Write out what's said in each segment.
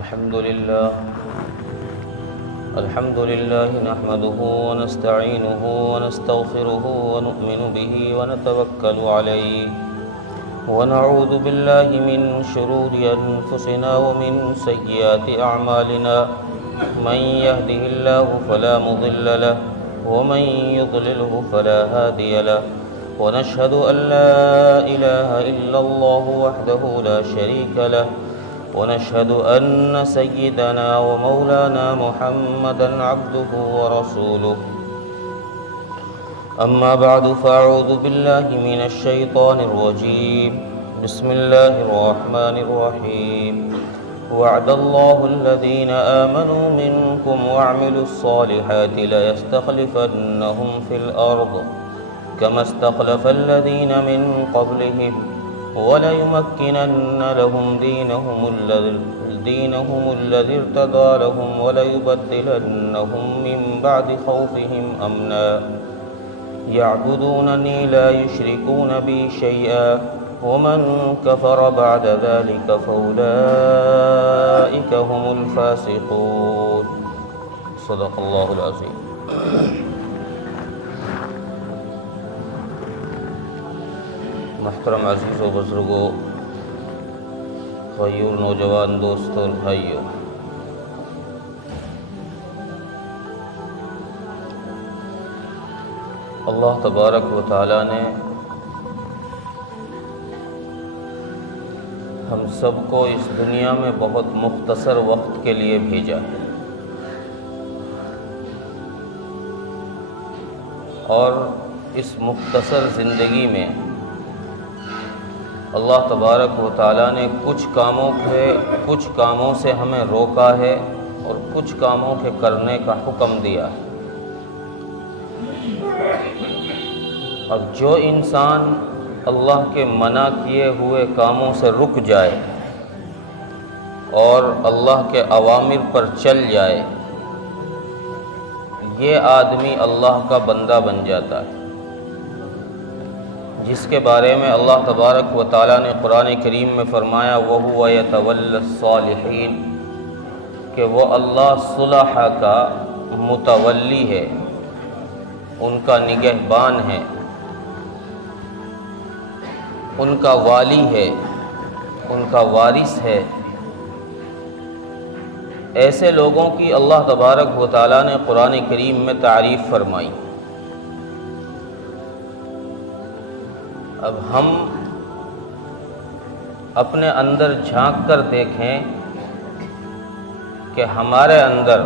الحمد لله نحمده ونستعينه ونستغفره ونؤمن به ونتوكل عليه ونعوذ بالله من شرور أنفسنا ومن سيئات أعمالنا من يهده الله فلا مضل له ومن يضلله فلا هادي له ونشهد أن لا إله إلا الله وحده لا شريك له ونشهد أن سيدنا ومولانا محمدًا عبده ورسوله أما بعد فأعوذ بالله من الشيطان الرجيم بسم الله الرحمن الرحيم وعد الله الذين آمنوا منكم وعملوا الصالحات ليستخلفنهم في الأرض كما استخلف الذين من قبلهم وليمكنن لهم دينهم الذي ارتضى لهم وليبدلنهم من بعد خوفهم أمنا يعبدونني لا يشركون بي شيئا ومن كفر بعد ذلك فأولئك هم الفاسقون صدق الله العظيم. محترم عزیز و بزرگوں، غیور نوجوان دوستوں اور بھائیوں، اللہ تبارک و تعالیٰ نے ہم سب کو اس دنیا میں بہت مختصر وقت کے لیے بھیجا ہے، اور اس مختصر زندگی میں اللہ تبارک و تعالیٰ نے کچھ کاموں سے ہمیں روکا ہے اور کچھ کاموں کے کرنے کا حکم دیا ہے۔ اب جو انسان اللہ کے منع کیے ہوئے کاموں سے رک جائے اور اللہ کے اوامر پر چل جائے، یہ آدمی اللہ کا بندہ بن جاتا ہے، جس کے بارے میں اللہ تبارک و تعالیٰ نے قرآن کریم میں فرمایا وَهُوَ يَتَوَلَّى الصَّالِحِينَ، کہ وہ اللہ صلحاء کا متولی ہے، ان کا نگہبان ہے، ان کا والی ہے، ان کا وارث ہے۔ ایسے لوگوں کی اللہ تبارک و تعالیٰ نے قرآن کریم میں تعریف فرمائی۔ اب ہم اپنے اندر جھانک کر دیکھیں کہ ہمارے اندر،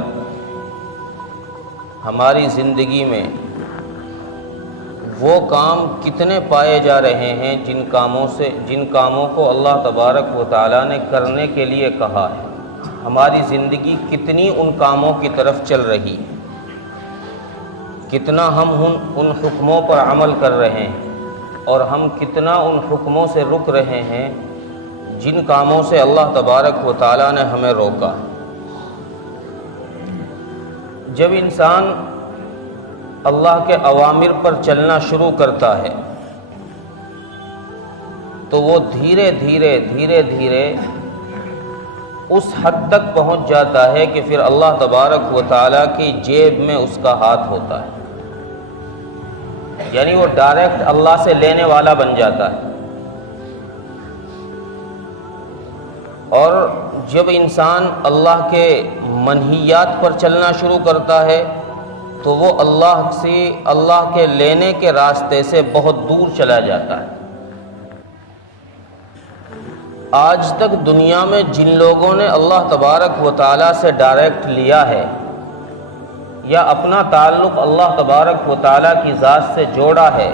ہماری زندگی میں وہ کام کتنے پائے جا رہے ہیں جن کاموں کو اللہ تبارک و تعالیٰ نے کرنے کے لیے کہا ہے۔ ہماری زندگی کتنی ان کاموں کی طرف چل رہی ہے، کتنا ہم ان حکموں پر عمل کر رہے ہیں، اور ہم کتنا ان حکموں سے رک رہے ہیں جن کاموں سے اللہ تبارک و تعالیٰ نے ہمیں روکا۔ جب انسان اللہ کے اوامر پر چلنا شروع کرتا ہے تو وہ دھیرے دھیرے اس حد تک پہنچ جاتا ہے کہ پھر اللہ تبارک و تعالیٰ کی جیب میں اس کا ہاتھ ہوتا ہے، یعنی وہ ڈائریکٹ اللہ سے لینے والا بن جاتا ہے۔ اور جب انسان اللہ کے منہیات پر چلنا شروع کرتا ہے تو وہ اللہ کے لینے کے راستے سے بہت دور چلا جاتا ہے۔ آج تک دنیا میں جن لوگوں نے اللہ تبارک و تعالیٰ سے ڈائریکٹ لیا ہے یا اپنا تعلق اللہ تبارک و تعالیٰ کی ذات سے جوڑا ہے،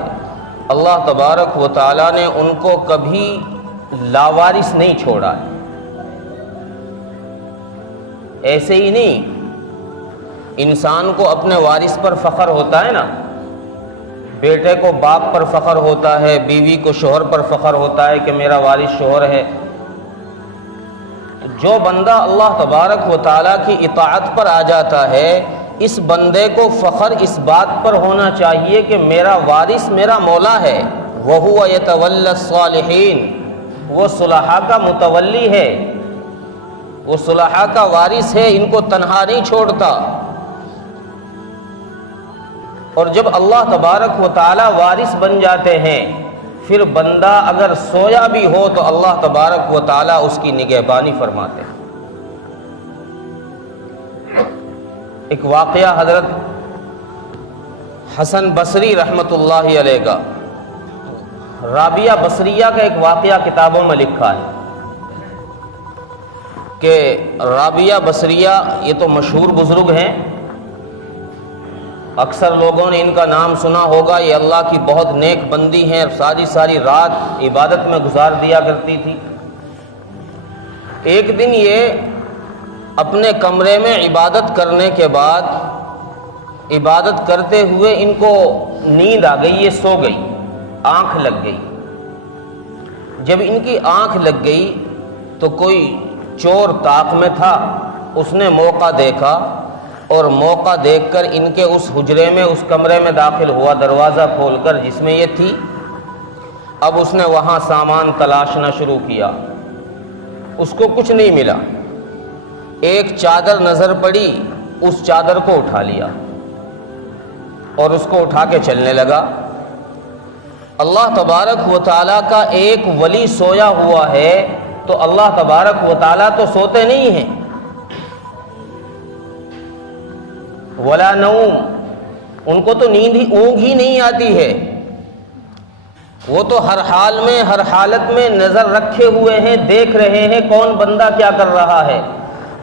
اللہ تبارک و تعالیٰ نے ان کو کبھی لاوارث نہیں چھوڑا ہے۔ ایسے ہی نہیں، انسان کو اپنے وارث پر فخر ہوتا ہے نا، بیٹے کو باپ پر فخر ہوتا ہے، بیوی کو شوہر پر فخر ہوتا ہے کہ میرا وارث شوہر ہے۔ جو بندہ اللہ تبارک و تعالیٰ کی اطاعت پر آ جاتا ہے، اس بندے کو فخر اس بات پر ہونا چاہیے کہ میرا وارث میرا مولا ہے، وَهُوَ يَتَوَلَّى الصَّالِحِينَ، وہ صلحاء کا متولی ہے، وہ صلحاء کا وارث ہے، ان کو تنہا نہیں چھوڑتا۔ اور جب اللہ تبارک و تعالی وارث بن جاتے ہیں، پھر بندہ اگر سویا بھی ہو تو اللہ تبارک و تعالی اس کی نگہبانی فرماتے ہیں۔ ایک واقعہ حضرت حسن بصری رحمۃ اللہ علیہ کا، رابعہ بصریہ کا ایک واقعہ کتابوں میں لکھا ہے کہ رابعہ بصریہ یہ تو مشہور بزرگ ہیں، اکثر لوگوں نے ان کا نام سنا ہوگا۔ یہ اللہ کی بہت نیک بندی ہیں، ساری رات عبادت میں گزار دیا کرتی تھی۔ ایک دن یہ اپنے کمرے میں عبادت کرنے کے بعد عبادت کرتے ہوئے ان کو نیند آ گئی، یہ سو گئی، آنکھ لگ گئی۔ جب ان کی آنکھ لگ گئی تو کوئی چور طاق میں تھا، اس نے موقع دیکھا اور موقع دیکھ کر ان کے اس حجرے میں، اس کمرے میں داخل ہوا، دروازہ کھول کر جس میں یہ تھی۔ اب اس نے وہاں سامان تلاشنا شروع کیا، اس کو کچھ نہیں ملا۔ ایک چادر نظر پڑی، اس چادر کو اٹھا لیا اور اس کو اٹھا کے چلنے لگا۔ اللہ تبارک و تعالیٰ کا ایک ولی سویا ہوا ہے تو اللہ تبارک و تعالیٰ تو سوتے نہیں ہیں، ولا نوم، ان کو تو اونگ ہی نہیں آتی ہے، وہ تو ہر حال میں، ہر حالت میں نظر رکھے ہوئے ہیں، دیکھ رہے ہیں کون بندہ کیا کر رہا ہے۔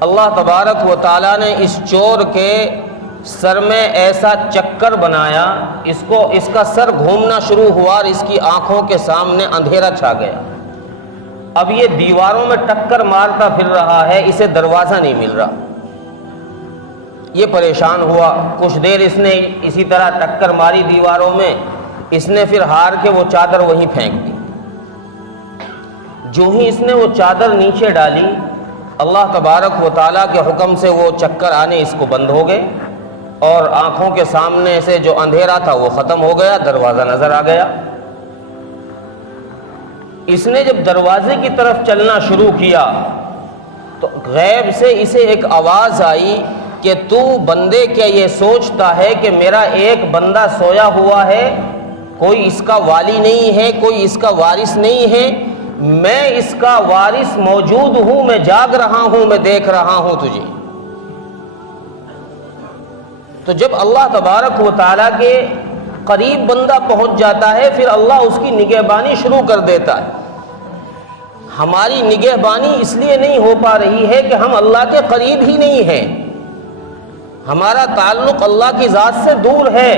اللہ تبارک و تعالیٰ نے اس چور کے سر میں ایسا چکر بنایا، اس کا سر گھومنا شروع ہوا اور اس کی آنکھوں کے سامنے اندھیرا چھا گیا۔ اب یہ دیواروں میں ٹکر مارتا پھر رہا ہے، اسے دروازہ نہیں مل رہا۔ یہ پریشان ہوا، کچھ دیر اس نے اسی طرح ٹکر ماری دیواروں میں، اس نے پھر ہار کے وہ چادر وہیں پھینک دی۔ جو ہی اس نے وہ چادر نیچے ڈالی، اللہ تبارک و تعالیٰ کے حکم سے وہ چکر آنے اس کو بند ہو گئے اور آنکھوں کے سامنے سے جو اندھیرا تھا وہ ختم ہو گیا، دروازہ نظر آ گیا۔ اس نے جب دروازے کی طرف چلنا شروع کیا تو غیب سے اسے ایک آواز آئی کہ تو بندے کیا یہ سوچتا ہے کہ میرا ایک بندہ سویا ہوا ہے، کوئی اس کا والی نہیں ہے، کوئی اس کا وارث نہیں ہے، میں اس کا وارث موجود ہوں، میں جاگ رہا ہوں، میں دیکھ رہا ہوں تجھے۔ تو جب اللہ تبارک و تعالیٰ کے قریب بندہ پہنچ جاتا ہے، پھر اللہ اس کی نگہبانی شروع کر دیتا ہے۔ ہماری نگہبانی اس لیے نہیں ہو پا رہی ہے کہ ہم اللہ کے قریب ہی نہیں ہیں، ہمارا تعلق اللہ کی ذات سے دور ہے،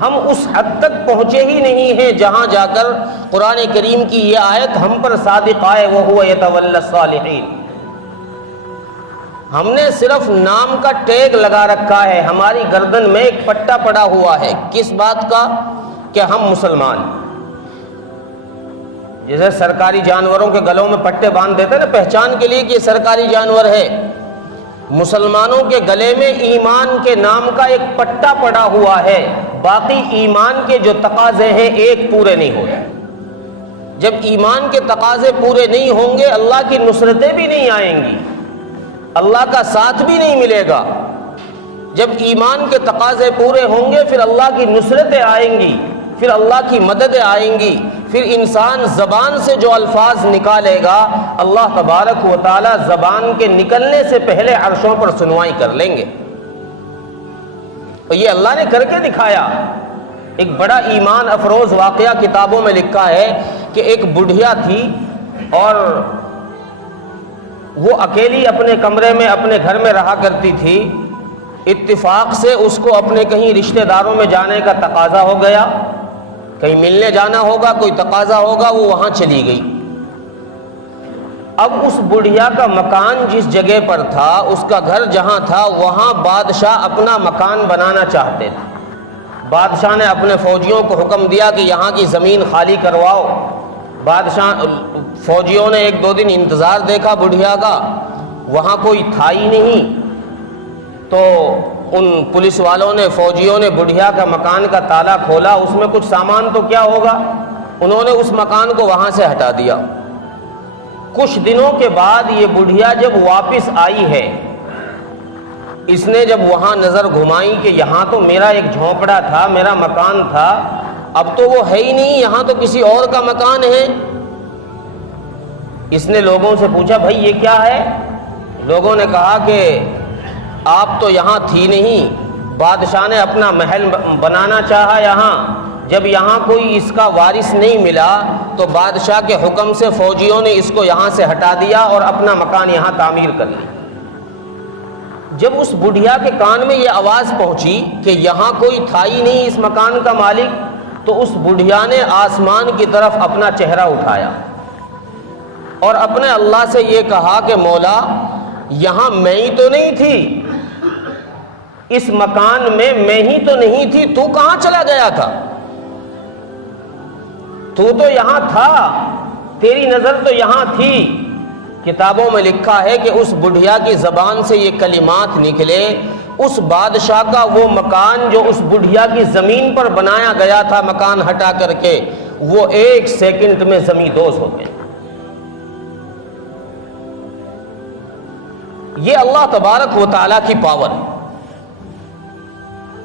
ہم اس حد تک پہنچے ہی نہیں ہیں جہاں جا کر قرآن کریم کی یہ آیت ہم پر صادق آئے، وَهُوَ يَتَوَلَّى الصَّالِحِينَ۔ ہم نے صرف نام کا ٹیگ لگا رکھا ہے، ہماری گردن میں ایک پٹا پڑا ہوا ہے، کس بات کا؟ کہ ہم مسلمان۔ جیسے سرکاری جانوروں کے گلوں میں پٹے باندھ دیتے نا پہچان کے لیے کہ یہ سرکاری جانور ہے، مسلمانوں کے گلے میں ایمان کے نام کا ایک پٹا پڑا ہوا ہے، باقی ایمان کے جو تقاضے ہیں ایک پورے نہیں ہوتے۔ جب ایمان کے تقاضے پورے نہیں ہوں گے، اللہ کی نصرتیں بھی نہیں آئیں گی، اللہ کا ساتھ بھی نہیں ملے گا۔ جب ایمان کے تقاضے پورے ہوں گے، پھر اللہ کی نصرتیں آئیں گی، پھر اللہ کی مددیں آئیں گی، پھر انسان زبان سے جو الفاظ نکالے گا، اللہ تبارک و تعالی زبان کے نکلنے سے پہلے عرشوں پر سنوائی کر لیں گے۔ اور یہ اللہ نے کر کے دکھایا۔ ایک بڑا ایمان افروز واقعہ کتابوں میں لکھا ہے کہ ایک بڑھیا تھی اور وہ اکیلی اپنے کمرے میں اپنے گھر میں رہا کرتی تھی۔ اتفاق سے اس کو اپنے کہیں رشتہ داروں میں جانے کا تقاضا ہو گیا، کہیں ملنے جانا ہوگا، کوئی تقاضا ہوگا، وہ وہاں چلی گئی۔ اب اس بڑھیا کا مکان جس جگہ پر تھا، اس کا گھر جہاں تھا، وہاں بادشاہ اپنا مکان بنانا چاہتے تھے۔ بادشاہ نے اپنے فوجیوں کو حکم دیا کہ یہاں کی زمین خالی کرواؤ۔ بادشاہ فوجیوں نے ایک دو دن انتظار دیکھا بڑھیا کا، وہاں کوئی تھا ہی نہیں، تو ان پولیس والوں نے، فوجیوں نے بڑھیا کا مکان کا تالا کھولا، اس میں کچھ سامان تو کیا ہوگا، انہوں نے اس مکان کو وہاں سے ہٹا دیا۔ کچھ دنوں کے بعد یہ بڑھیا جب واپس آئی ہے، اس نے جب وہاں نظر گھمائی کہ یہاں تو میرا ایک جھونپڑا تھا، میرا مکان تھا، اب تو وہ ہے ہی نہیں، یہاں تو کسی اور کا مکان ہے۔ اس نے لوگوں سے پوچھا بھائی یہ کیا ہے؟ لوگوں نے کہا کہ آپ تو یہاں تھی نہیں، بادشاہ نے اپنا محل بنانا چاہا یہاں، جب یہاں کوئی اس کا وارث نہیں ملا تو بادشاہ کے حکم سے فوجیوں نے اس کو یہاں سے ہٹا دیا اور اپنا مکان یہاں تعمیر کر لیا۔ جب اس بڑھیا کے کان میں یہ آواز پہنچی کہ یہاں کوئی تھا ہی نہیں اس مکان کا مالک، تو اس بڑھیا نے آسمان کی طرف اپنا چہرہ اٹھایا اور اپنے اللہ سے یہ کہا کہ مولا یہاں میں ہی تو نہیں تھی، اس مکان میں ہی تو نہیں تھی، تو کہاں چلا گیا تھا؟ تو یہاں تھا، تیری نظر تو یہاں تھی۔ کتابوں میں لکھا ہے کہ اس بڑھیا کی زبان سے یہ کلمات نکلے، اس بادشاہ کا وہ مکان جو اس بڑھیا کی زمین پر بنایا گیا تھا مکان ہٹا کر کے، وہ 1 سیکنڈ میں زمیندوز ہو گئے۔ یہ اللہ تبارک و تعالیٰ کی پاور ہے۔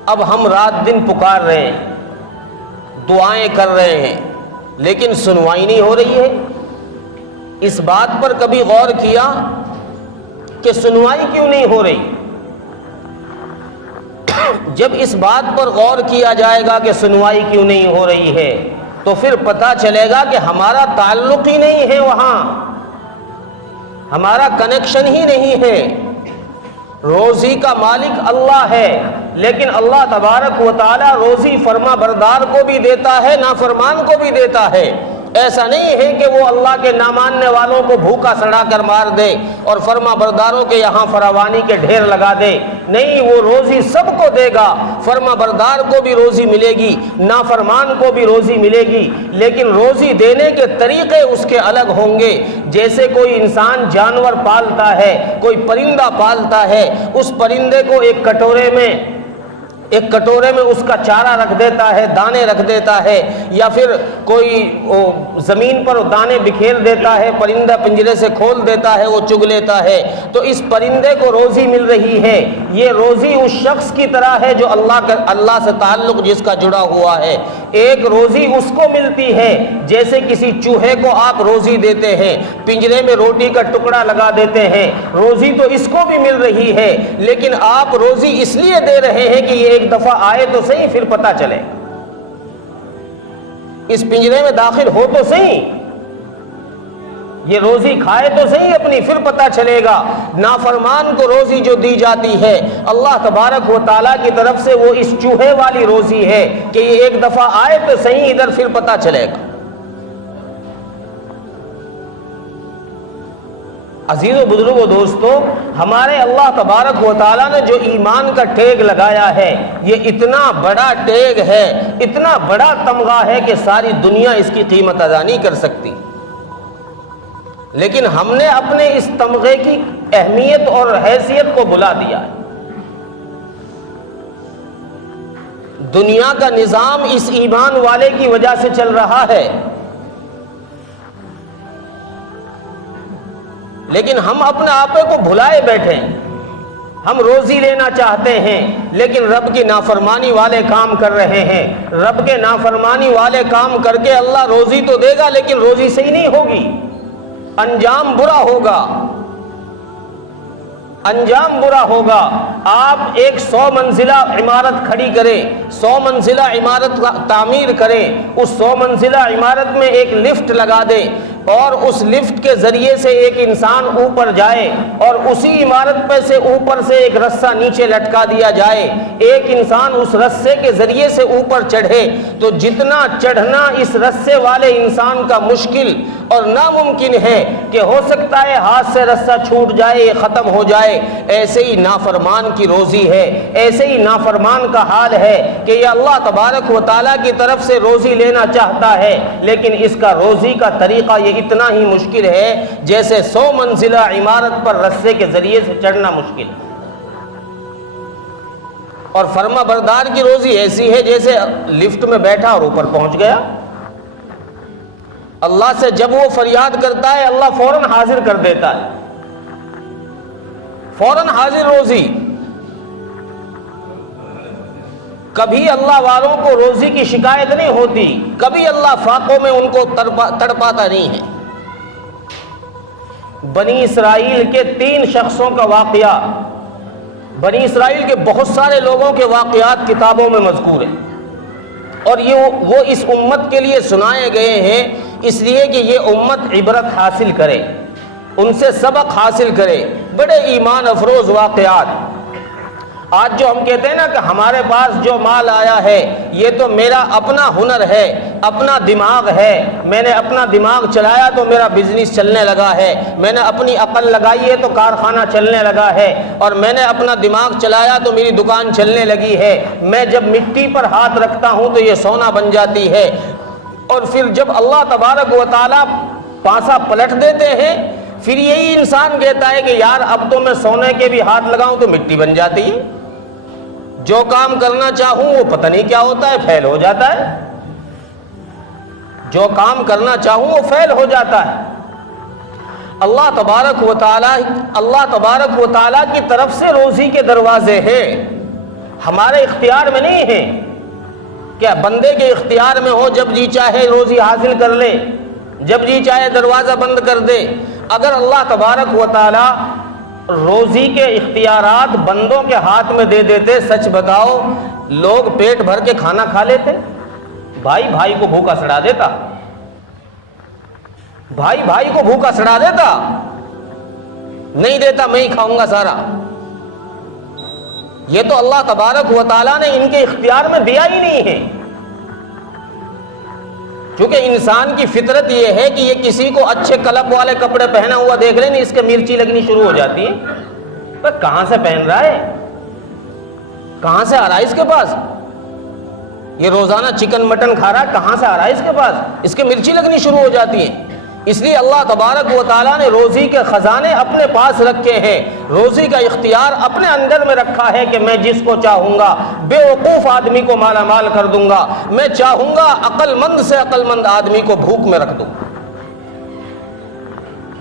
اب ہم رات دن پکار رہے ہیں، دعائیں کر رہے ہیں، لیکن سنوائی نہیں ہو رہی ہے۔ اس بات پر کبھی غور کیا کہ سنوائی کیوں نہیں ہو رہی؟ جب اس بات پر غور کیا جائے گا کہ سنوائی کیوں نہیں ہو رہی ہے تو پھر پتہ چلے گا کہ ہمارا تعلق ہی نہیں ہے، وہاں ہمارا کنیکشن ہی نہیں ہے۔ روزی کا مالک اللہ ہے، لیکن اللہ تبارک و تعالی روزی فرما بردار کو بھی دیتا ہے، نافرمان کو بھی دیتا ہے۔ ایسا نہیں ہے کہ وہ اللہ کے نہ ماننے والوں کو بھوکا سڑا کر مار دے اور فرما برداروں کے یہاں فراوانی کے ڈھیر لگا دے، نہیں، وہ روزی سب کو دے گا، فرما بردار کو بھی روزی ملے گی، نافرمان کو بھی روزی ملے گی، لیکن روزی دینے کے طریقے اس کے الگ ہوں گے۔ جیسے کوئی انسان جانور پالتا ہے، کوئی پرندہ پالتا ہے، اس پرندے کو ایک کٹورے میں اس کا چارہ رکھ دیتا ہے، دانے رکھ دیتا ہے، یا پھر کوئی زمین پر دانے بکھیر دیتا ہے، پرندہ پنجرے سے کھول دیتا ہے، وہ چگ لیتا ہے، تو اس پرندے کو روزی مل رہی ہے۔ یہ روزی اس شخص کی طرح ہے جو اللہ سے تعلق جس کا جڑا ہوا ہے۔ ایک روزی اس کو ملتی ہے جیسے کسی چوہے کو آپ روزی دیتے ہیں، پنجرے میں روٹی کا ٹکڑا لگا دیتے ہیں، روزی تو اس کو بھی مل رہی ہے، لیکن آپ روزی اس لیے دے رہے ہیں کہ یہ ایک دفعہ آئے تو صحیح، پھر پتہ چلے، اس پنجرے میں داخل ہو تو صحیح، یہ روزی کھائے تو صحیح اپنی، پھر پتہ چلے گا۔ نافرمان کو روزی جو دی جاتی ہے اللہ تبارک و تعالیٰ کی طرف سے، وہ اس چوہے والی روزی ہے کہ یہ ایک دفعہ آئے تو صحیح ادھر، پھر پتہ چلے گا۔ عزیز و بزرگ و دوستو، ہمارے اللہ تبارک و تعالیٰ نے جو ایمان کا ٹیگ لگایا ہے، یہ اتنا بڑا ٹیگ ہے، اتنا بڑا تمغہ ہے کہ ساری دنیا اس کی قیمت ادا نہیں کر سکتی، لیکن ہم نے اپنے اس تمغے کی اہمیت اور حیثیت کو بھلا دیا ہے۔ دنیا کا نظام اس ایمان والے کی وجہ سے چل رہا ہے، لیکن ہم اپنے آپ کو بھلائے بیٹھے ہیں۔ ہم روزی لینا چاہتے ہیں لیکن رب کی نافرمانی والے کام کر رہے ہیں، رب کے نافرمانی والے کام کر کے اللہ روزی تو دے گا لیکن روزی صحیح نہیں ہوگی، انجام برا ہوگا، انجام برا ہوگا۔ آپ ایک 100 منزلہ عمارت کھڑی کریں، 100 منزلہ عمارت تعمیر کریں، اس 100 منزلہ عمارت میں ایک لفٹ لگا دیں اور اس لفٹ کے ذریعے سے ایک انسان اوپر جائے اور اسی عمارت پہ سے اوپر سے ایک رسہ نیچے لٹکا دیا جائے، ایک انسان اس رسے کے ذریعے سے اوپر چڑھے، تو جتنا چڑھنا اس رسے والے انسان کا مشکل اور ناممکن ہے کہ ہو سکتا ہے ہاتھ سے رسہ چھوٹ جائے، ختم ہو جائے، ایسے ہی نافرمان کی روزی ہے، ایسے ہی نافرمان کا حال ہے کہ یہ اللہ تبارک و تعالیٰ کی طرف سے روزی لینا چاہتا ہے، لیکن اس کا روزی کا طریقہ یہ اتنا ہی مشکل ہے جیسے 100 منزلہ عمارت پر رسے کے ذریعے سے چڑھنا مشکل ہے۔ اور فرما بردار کی روزی ایسی ہے جیسے لفٹ میں بیٹھا اور اوپر پہنچ گیا۔ اللہ سے جب وہ فریاد کرتا ہے اللہ فوراً حاضر کر دیتا ہے، فوراً حاضر روزی۔ کبھی اللہ والوں کو روزی کی شکایت نہیں ہوتی، کبھی اللہ فاقوں میں ان کو تڑپاتا نہیں ہے۔ بنی اسرائیل کے 3 شخصوں کا واقعہ، بنی اسرائیل کے بہت سارے لوگوں کے واقعات کتابوں میں مذکور ہیں، اور وہ اس امت کے لیے سنائے گئے ہیں اس لیے کہ یہ امت عبرت حاصل کرے، ان سے سبق حاصل کرے۔ بڑے ایمان افروز واقعات۔ آج جو ہم کہتے ہیں نا کہ ہمارے پاس جو مال آیا ہے یہ تو میرا اپنا ہنر ہے، اپنا دماغ ہے، میں نے اپنا دماغ چلایا تو میرا بزنس چلنے لگا ہے، میں نے اپنی عقل لگائی ہے تو کارخانہ چلنے لگا ہے، اور میں نے اپنا دماغ چلایا تو میری دکان چلنے لگی ہے، میں جب مٹی پر ہاتھ رکھتا ہوں تو یہ سونا بن جاتی ہے۔ اور پھر جب اللہ تبارک و تعالیٰ پانسا پلٹ دیتے ہیں پھر یہی انسان کہتا ہے کہ یار اب تو میں سونے کے بھی ہاتھ لگاؤں تو مٹی بن جاتی ہے، جو کام کرنا چاہوں وہ پتہ نہیں کیا ہوتا ہے، فیل ہو جاتا ہے، جو کام کرنا چاہوں وہ فیل ہو جاتا ہے۔ اللہ تبارک و تعالیٰ کی طرف سے روزی کے دروازے ہیں، ہمارے اختیار میں نہیں ہیں۔ کیا بندے کے اختیار میں ہو جب جی چاہے روزی حاصل کر لے، جب جی چاہے دروازہ بند کر دے؟ اگر اللہ تبارک و تعالیٰ روزی کے اختیارات بندوں کے ہاتھ میں دے دیتے، سچ بتاؤ لوگ پیٹ بھر کے کھانا کھا لیتے؟ بھائی بھائی کو بھوکا سڑا دیتا، بھائی بھائی کو بھوکا سڑا دیتا؟ نہیں دیتا، میں ہی کھاؤں گا سارا۔ یہ تو اللہ تبارک و تعالیٰ نے ان کے اختیار میں دیا ہی نہیں ہے، کیونکہ انسان کی فطرت یہ ہے کہ یہ کسی کو اچھے کلب والے کپڑے پہنا ہوا دیکھ لیں، اس کے مرچی لگنی شروع ہو جاتی ہے۔ پر کہاں سے پہن رہا ہے، کہاں سے آ رہا ہے اس کے پاس؟ یہ روزانہ چکن مٹن کھا رہا ہے، کہاں سے آ رہا ہے اس کے پاس؟ اس کے مرچی لگنی شروع ہو جاتی ہے۔ اس لیے اللہ تبارک و تعالیٰ نے روزی کے خزانے اپنے پاس رکھے ہیں، روزی کا اختیار اپنے اندر میں رکھا ہے کہ میں جس کو چاہوں گا بے وقوف آدمی کو مالا مال کر دوں گا، میں چاہوں گا عقل مند سے عقل مند آدمی کو بھوک میں رکھ دوں۔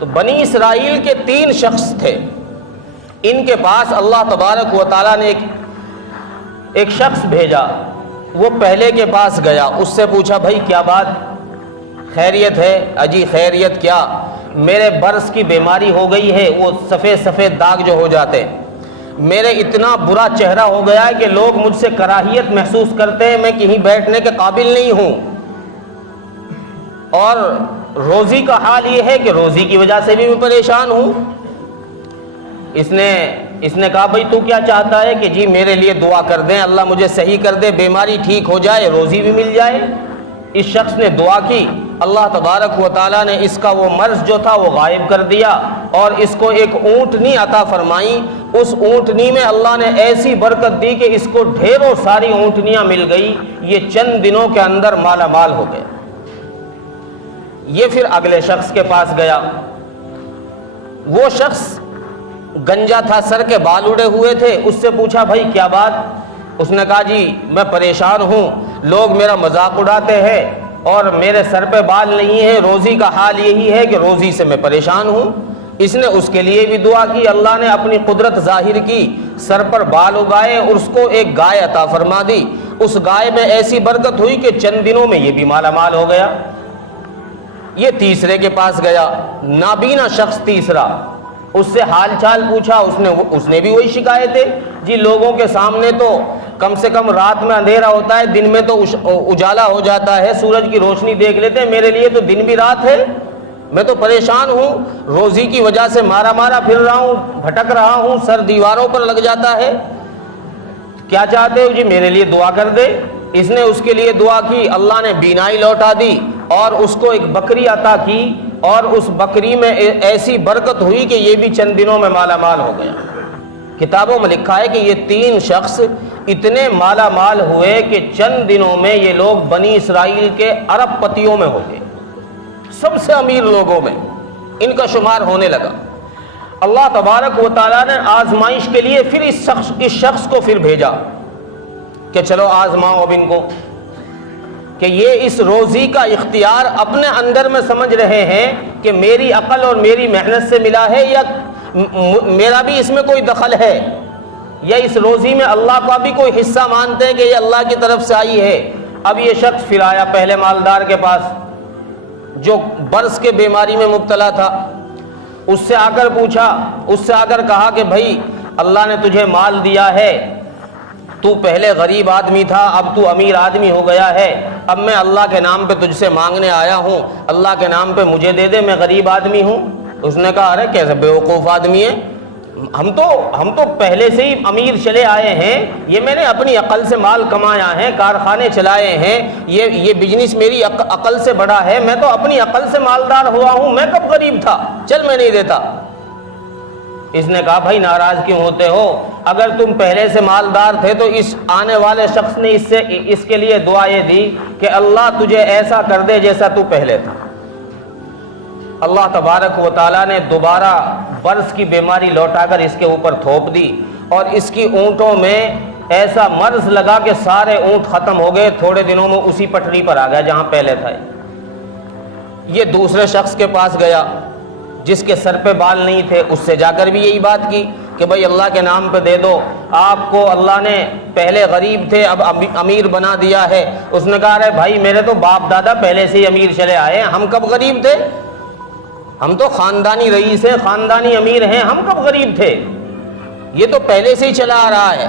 تو بنی اسرائیل کے 3 شخص تھے، ان کے پاس اللہ تبارک و تعالیٰ نے ایک شخص بھیجا۔ وہ پہلے کے پاس گیا، اس سے پوچھا بھائی کیا بات، خیریت ہے؟ اجی خیریت کیا، میرے برس کی بیماری ہو گئی ہے، وہ سفید سفید داغ جو ہو جاتے ہیں، میرے اتنا برا چہرہ ہو گیا ہے کہ لوگ مجھ سے کراہیت محسوس کرتے ہیں، میں کہیں بیٹھنے کے قابل نہیں ہوں، اور روزی کا حال یہ ہے کہ روزی کی وجہ سے بھی میں پریشان ہوں۔ اس نے کہا بھائی تو کیا چاہتا ہے؟ کہ جی میرے لیے دعا کر دیں، اللہ مجھے صحیح کر دے، بیماری ٹھیک ہو جائے، روزی بھی مل جائے۔ اس شخص نے دعا کی، اللہ تبارک و تعالیٰ نے اس کا وہ مرض جو تھا وہ غائب کر دیا، اور اس کو ایک اونٹنی عطا فرمائی۔ اس اونٹنی میں اللہ نے ایسی برکت دی کہ اس کو ڈھیروں ساری اونٹنیاں مل گئی، یہ چند دنوں کے اندر مالا مال ہو گیا۔ یہ پھر اگلے شخص کے پاس گیا، وہ شخص گنجا تھا، سر کے بال اڑے ہوئے تھے، اس سے پوچھا بھائی کیا بات؟ اس نے کہا جی میں پریشان ہوں، لوگ میرا مذاق اڑاتے ہیں اور میرے سر پہ بال نہیں ہے، روزی کا حال یہی ہے کہ روزی سے میں پریشان ہوں۔ اس نے اس کے لیے بھی دعا کی، اللہ نے اپنی قدرت ظاہر کی، سر پر بال اگائے اور اس کو ایک گائے عطا فرما دی۔ اس گائے میں ایسی برکت ہوئی کہ چند دنوں میں یہ بھی مالا مال ہو گیا۔ یہ تیسرے کے پاس گیا، نابینا شخص تیسرا، اس سے حال چال پوچھا، اس نے بھی وہی شکایتیں، جی لوگوں کے سامنے تو کم سے کم رات میں اندھیرا ہوتا ہے، دن میں تو اجالا ہو جاتا ہے، سورج کی روشنی دیکھ لیتے ہیں، میرے لیے تو دن بھی رات ہے، میں تو پریشان ہوں، روزی کی وجہ سے مارا پھر رہا ہوں، بھٹک رہا ہوں، سر دیواروں پر لگ جاتا ہے، کیا چاہتے ہو؟ جی میرے لیے دعا کر دے۔ اس نے اس کے لیے دعا کی، اللہ نے بینائی لوٹا دی اور اس کو ایک بکری عطا کی، اور اس بکری میں ایسی برکت ہوئی کہ یہ بھی چند دنوں میں مالا مال ہو گیا۔ کتابوں میں لکھا ہے کہ یہ 3 شخص اتنے مالا مال ہوئے کہ چند دنوں میں یہ لوگ بنی اسرائیل کے ارب پتیوں میں ہو گئے، سب سے امیر لوگوں میں ان کا شمار ہونے لگا۔ اللہ تبارک و تعالیٰ نے آزمائش کے لیے پھر اس شخص کو پھر بھیجا کہ چلو آزماؤ اب ان کو۔ کہ یہ اس روزی کا اختیار اپنے اندر میں سمجھ رہے ہیں کہ میری عقل اور میری محنت سے ملا ہے، یا میرا بھی اس میں کوئی دخل ہے، یا اس روزی میں اللہ کا بھی کوئی حصہ مانتے ہیں کہ یہ اللہ کی طرف سے آئی ہے۔ اب یہ شخص پھر آیا پہلے مالدار کے پاس جو برص کے بیماری میں مبتلا تھا، اس سے آ کر پوچھا، اس سے آ کر کہا کہ بھائی اللہ نے تجھے مال دیا ہے، تو پہلے غریب آدمی تھا، اب تو امیر آدمی ہو گیا ہے، اب میں اللہ کے نام پہ تجھ سے مانگنے آیا ہوں، اللہ کے نام پہ مجھے دے دے، میں غریب آدمی ہوں۔ اس نے کہا ارے کیسے بیوقوف آدمی ہے، ہم تو پہلے سے ہی امیر چلے آئے ہیں، یہ میں نے اپنی عقل سے مال کمایا ہے، کارخانے چلائے ہیں، یہ بزنس میری عقل سے بڑا ہے، میں تو اپنی عقل سے مالدار ہوا ہوں، میں کب غریب تھا، چل میں نہیں دیتا۔ اس نے کہا بھائی ناراض کیوں ہوتے ہو، اگر تم پہلے سے مالدار تھے تو اس آنے والے شخص نے اس کے لیے دعا یہ دی کہ اللہ تجھے ایسا کر دے جیسا تو پہلے تھا۔ اللہ تبارک و تعالیٰ نے دوبارہ برص کی بیماری لوٹا کر اس کے اوپر تھوپ دی، اور اس کی اونٹوں میں ایسا مرض لگا کہ سارے اونٹ ختم ہو گئے، تھوڑے دنوں میں اسی پٹری پر آ گیا جہاں پہلے تھا۔ یہ دوسرے شخص کے پاس گیا جس کے سر پہ بال نہیں تھے، اس سے جا کر بھی یہی بات کی کہ بھائی اللہ کے نام پہ دے دو، آپ کو اللہ نے پہلے غریب تھے اب امیر بنا دیا ہے۔ اس نے کہا ارے بھائی میرے تو باپ دادا پہلے سے ہی امیر چلے آئے ہیں، ہم کب غریب تھے، ہم تو خاندانی رئیس ہیں، خاندانی امیر ہیں، ہم کب غریب تھے، یہ تو پہلے سے ہی چلا آ رہا ہے۔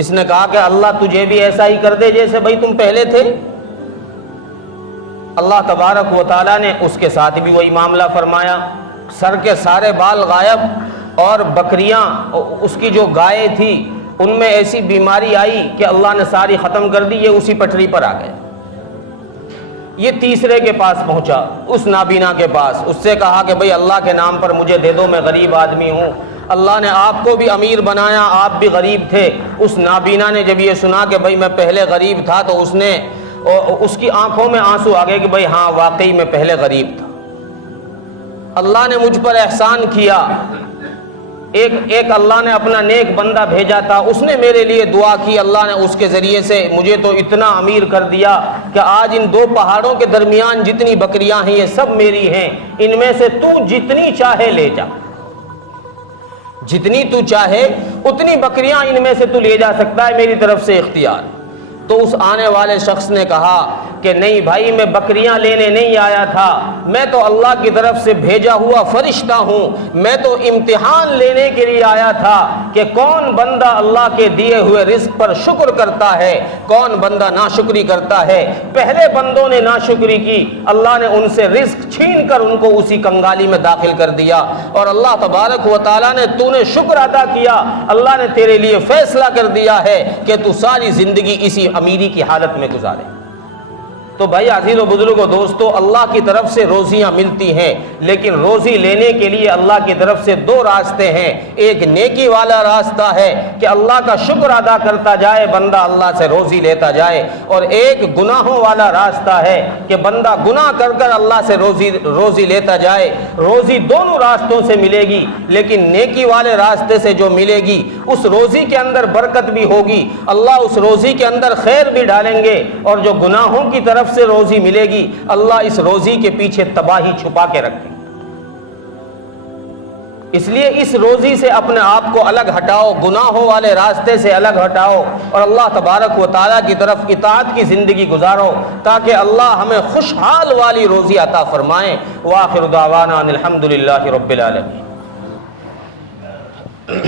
اس نے کہا کہ اللہ تجھے بھی ایسا ہی کر دے جیسے بھائی تم پہلے تھے۔ اللہ تبارک و تعالیٰ نے اس کے ساتھ بھی وہی معاملہ فرمایا، سر کے سارے بال غائب، اور بکریاں اس کی جو گائے تھی ان میں ایسی بیماری آئی کہ اللہ نے ساری ختم کر دی، یہ اسی پٹری پر آ گئے۔ یہ تیسرے کے پاس پہنچا، اس نابینا کے پاس، اس سے کہا کہ بھئی اللہ کے نام پر مجھے دے دو، میں غریب آدمی ہوں، اللہ نے آپ کو بھی امیر بنایا، آپ بھی غریب تھے۔ اس نابینا نے جب یہ سنا کہ بھئی میں پہلے غریب تھا تو اس کی آنکھوں میں آنسو آ گئے کہ بھئی ہاں واقعی میں پہلے غریب تھا، اللہ نے مجھ پر احسان کیا۔ ایک اللہ نے اپنا نیک بندہ بھیجا تھا، اس نے میرے لیے دعا کی، اللہ نے اس کے ذریعے سے مجھے تو اتنا امیر کر دیا کہ آج ان دو پہاڑوں کے درمیان جتنی بکریاں ہیں یہ سب میری ہیں، ان میں سے تو جتنی چاہے لے جا، جتنی تو چاہے اتنی بکریاں ان میں سے تو لے جا سکتا ہے، میری طرف سے اختیار۔ تو اس آنے والے شخص نے کہا کہ نہیں بھائی میں بکریاں لینے نہیں آیا تھا، میں تو اللہ کی طرف سے بھیجا ہوا فرشتہ ہوں، میں تو امتحان لینے کے لیے آیا تھا کہ کون بندہ اللہ کے دیے ہوئے رزق پر شکر کرتا ہے، کون بندہ ناشکری کرتا ہے۔ پہلے بندوں نے ناشکری کی، اللہ نے ان سے رزق چھین کر ان کو اسی کنگالی میں داخل کر دیا، اور اللہ تبارک و تعالیٰ نے تو نے شکر ادا کیا، اللہ نے تیرے لیے فیصلہ کر دیا ہے کہ تو ساری زندگی اسی امیری کی حالت میں گزارے۔ تو بھائی عزیز و بزرگ و دوستو، اللہ کی طرف سے روزیاں ملتی ہیں، لیکن روزی لینے کے لیے اللہ کی طرف سے دو راستے ہیں۔ ایک نیکی والا راستہ ہے کہ اللہ کا شکر ادا کرتا جائے بندہ، اللہ سے روزی لیتا جائے، اور ایک گناہوں والا راستہ ہے کہ بندہ گناہ کر کر اللہ سے روزی لیتا جائے۔ روزی دونوں راستوں سے ملے گی، لیکن نیکی والے راستے سے جو ملے گی اس روزی کے اندر برکت بھی ہوگی، اللہ اس روزی کے اندر خیر بھی ڈالیں گے، اور جو گناہوں کی طرف سے روزی ملے گی اللہ اس روزی کے پیچھے تباہی چھپا کے رکھے۔ اس لیے اس روزی سے اپنے آپ کو الگ ہٹاؤ، گناہوں والے راستے سے الگ ہٹاؤ، اور اللہ تبارک و تعالیٰ کی طرف اطاعت کی زندگی گزارو، تاکہ اللہ ہمیں خوشحال والی روزی عطا فرمائے۔ وآخر دعوانا الحمد للہ رب العالمین۔